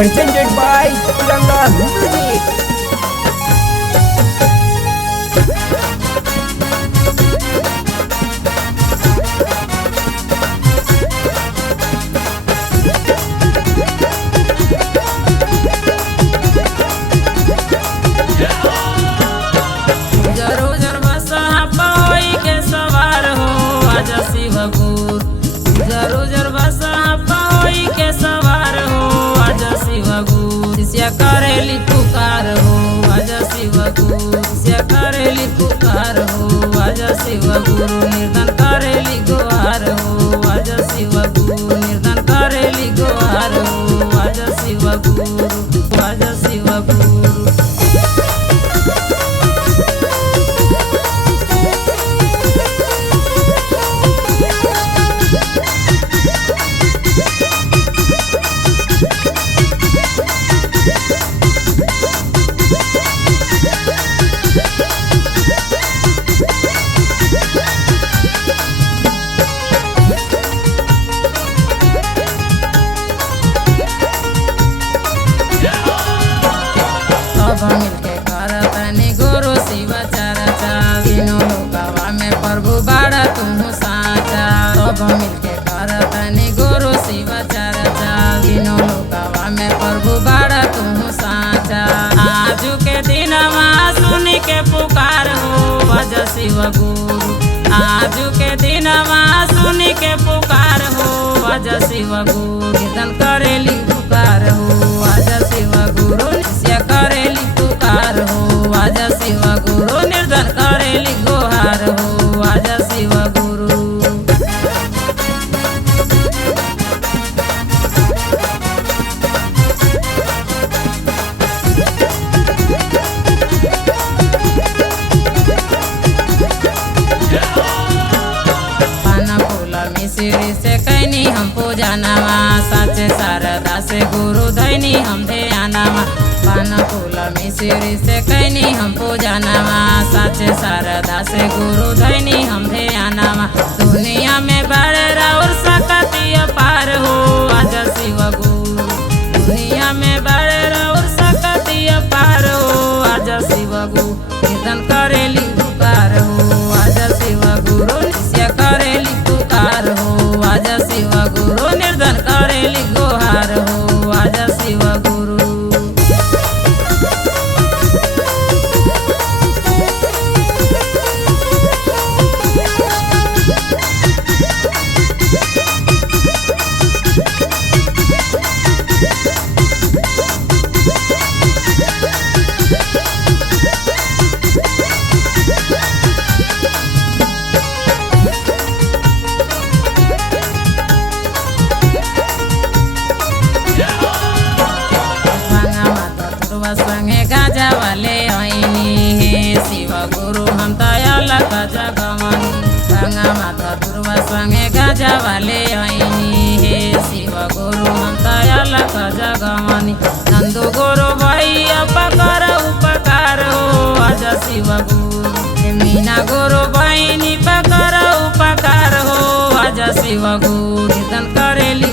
presented by Tiranga Music. करेली पुकार हो आजा शिव गुरु से करेली पुकार हो आजा शिव गुरु निर्धन करेली गुहार हो आजा शिव गुरु निर्धन करेली गुहार हो आजा शिव गुरु आजा शिव गुरु। मिलके करतनी गुरु शिव चर्चा तीनों लोकवा में प्रभु बाड़ा तुम साचा। सब मिलके करतनी गुरु शिव चर्चा तीनों लोकवा में प्रभु बाड़ा तुम साचा। आजू के दिनवा सुनी के पुकार हो आजा शिव गुरु आजू के दिनवा सुनी के पुकार हो आजा शिव गुरु कीर्तन करेली पुकार हो आजा शिव गुरु नित्य करेली पुकार हो आजा शिव गुरु निर्धन करेली गुहार हो आजा शिव गुरु। पाना फूल मिश्री से कैनी हम पूजा नवा साचे शारदा से गुरु धैनी हम ध्यानवा। पाना फूल मिश्री से कैनी हम पूजा नवा साचे शारदा से गुरु धैनी हम ध्यानवा। दुनिया में बड़े और सकती पार हो आजा शिव गुरु दुनिया में बड़े और सकती पार हो आजा शिव गुरु कीर्तन करेली पुकार हो आजा शिव गुरु नित्य करेली पुकार हो आजा शिव गुरु निर्धन करेली गुहार हो आजा शिव गुरु। संगे गाजा वाले आईनी हे शिव गुरु हम दयाल गजा गमनी गंगा माता दुर्वा संगे गाजा वाले आईनी हे शिव गुरु हम दयाल गजा गमनी नंदू गुरु भैया पकर उपकार हो आजा शिव गुरु मीना गुरु बहिनी पकर उपकार हो आजा शिव गुरु कीर्तन करेली